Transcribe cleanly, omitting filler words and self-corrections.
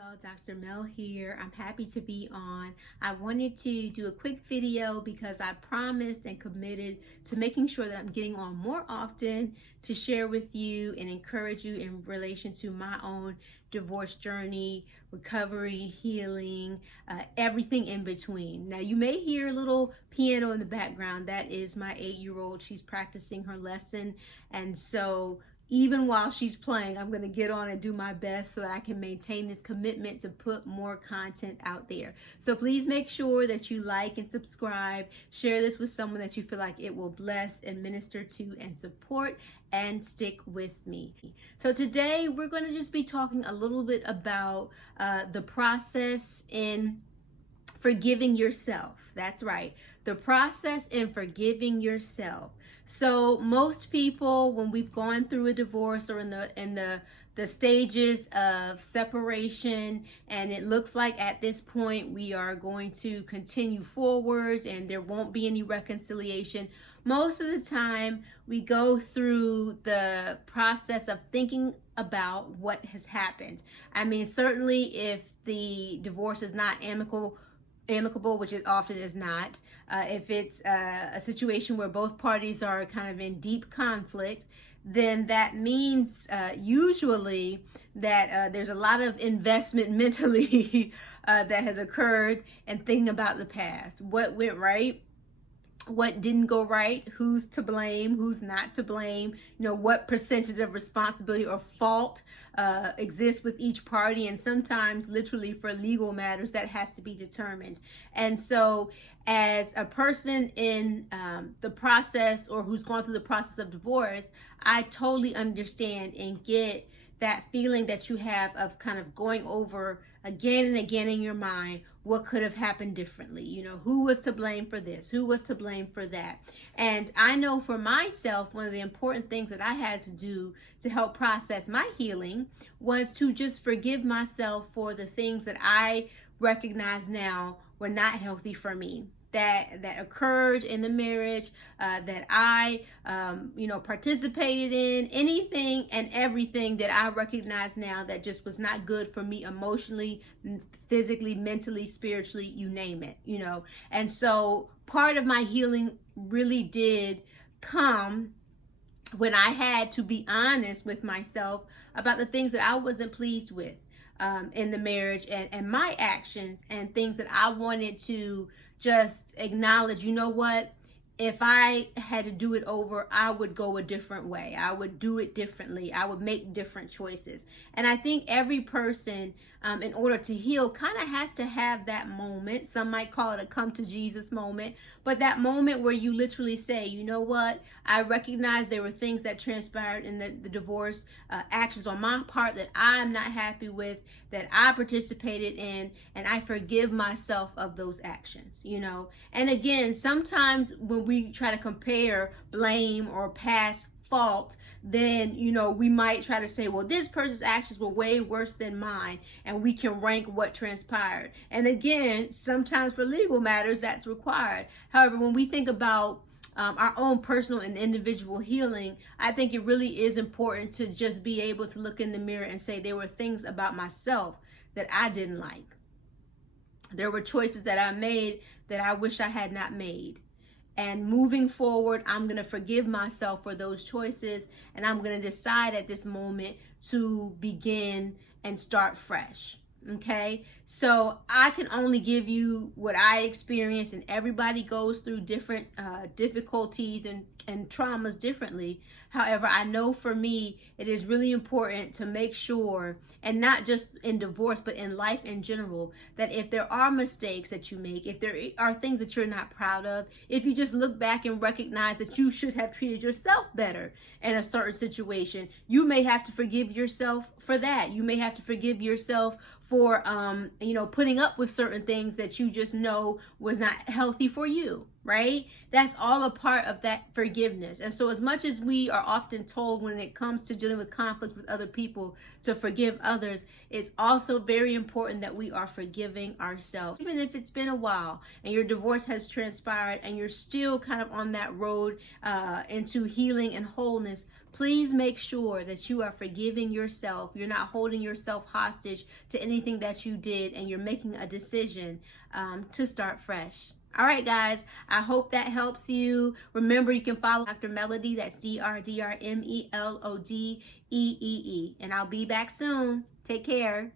Y'all, Dr. Mel here. I'm happy to be on. I wanted to do a quick video because I promised and committed to making sure that I'm getting on more often to share with you and encourage you in relation to my own divorce journey, recovery, healing, everything in between. Now, you may hear a little piano in the background. That is my 8-year-old. She's practicing her lesson, and so even while she's playing, I'm going to get on and do my best so that I can maintain this commitment to put more content out there. So please make sure that you like and subscribe. Share this with someone that you feel like it will bless and minister to and support, and stick with me. So today we're going to just be talking a little bit about the process in forgiving yourself. That's right. The process in forgiving yourself. So most people, when we've gone through a divorce or in the stages of separation, and it looks like at this point we are going to continue forwards and there won't be any reconciliation, most of the time we go through the process of thinking about what has happened. I mean, certainly if the divorce is not amicable, which it often is not, if it's a situation where both parties are kind of in deep conflict, then that means usually that there's a lot of investment mentally that has occurred and thinking about the past. What went right? What didn't go right? Who's to blame? Who's not to blame? You know, what percentage of responsibility or fault exists with each party? And sometimes literally for legal matters that has to be determined. And so as a person in the process, or who's gone through the process of divorce, I totally understand and get that feeling that you have of kind of going over again and again in your mind what could have happened differently. You know, who was to blame for this? Who was to blame for that? And I know for myself, one of the important things that I had to do to help process my healing was to just forgive myself for the things that I recognize now were not healthy for me, that occurred in the marriage, that I participated in, anything and everything that I recognize now that just was not good for me emotionally, physically, mentally, spiritually, you name it, you know. And so part of my healing really did come when I had to be honest with myself about the things that I wasn't pleased with in the marriage, and my actions and things that I wanted to just acknowledge. You know what? If I had to do it over, I would go a different way. I would do it differently. I would make different choices. And I think every person, in order to heal, kind of has to have that moment. Some might call it a come to Jesus moment, but that moment where you literally say, you know what? I recognize there were things that transpired in the divorce, actions on my part that I'm not happy with, that I participated in, and I forgive myself of those actions, you know. And again, sometimes when we try to compare blame or past fault, then, you know, we might try to say, well, this person's actions were way worse than mine, and we can rank what transpired. And again, sometimes for legal matters, that's required. However, when we think about our own personal and individual healing, I think it really is important to just be able to look in the mirror and say there were things about myself that I didn't like. There were choices that I made that I wish I had not made. And moving forward, I'm going to forgive myself for those choices, and I'm going to decide at this moment to begin and start fresh. Okay, so I can only give you what I experienced, and everybody goes through different difficulties and traumas differently. However, I know for me, it is really important to make sure, and not just in divorce, but in life in general, that if there are mistakes that you make, if there are things that you're not proud of, if you just look back and recognize that you should have treated yourself better in a certain situation, you may have to forgive yourself for that. You may have to forgive yourself for putting up with certain things that you just know was not healthy for you, right? That's all a part of that forgiveness. And so as much as we are often told when it comes to dealing with conflict with other people to forgive others, it's also very important that we are forgiving ourselves. Even if it's been a while and your divorce has transpired and you're still kind of on that road into healing and wholeness, Please make sure that you are forgiving yourself. You're not holding yourself hostage to anything that you did, and you're making a decision to start fresh. All right, guys, I hope that helps you. Remember, you can follow Dr. Melodee. That's DrDrMelodee. And I'll be back soon. Take care.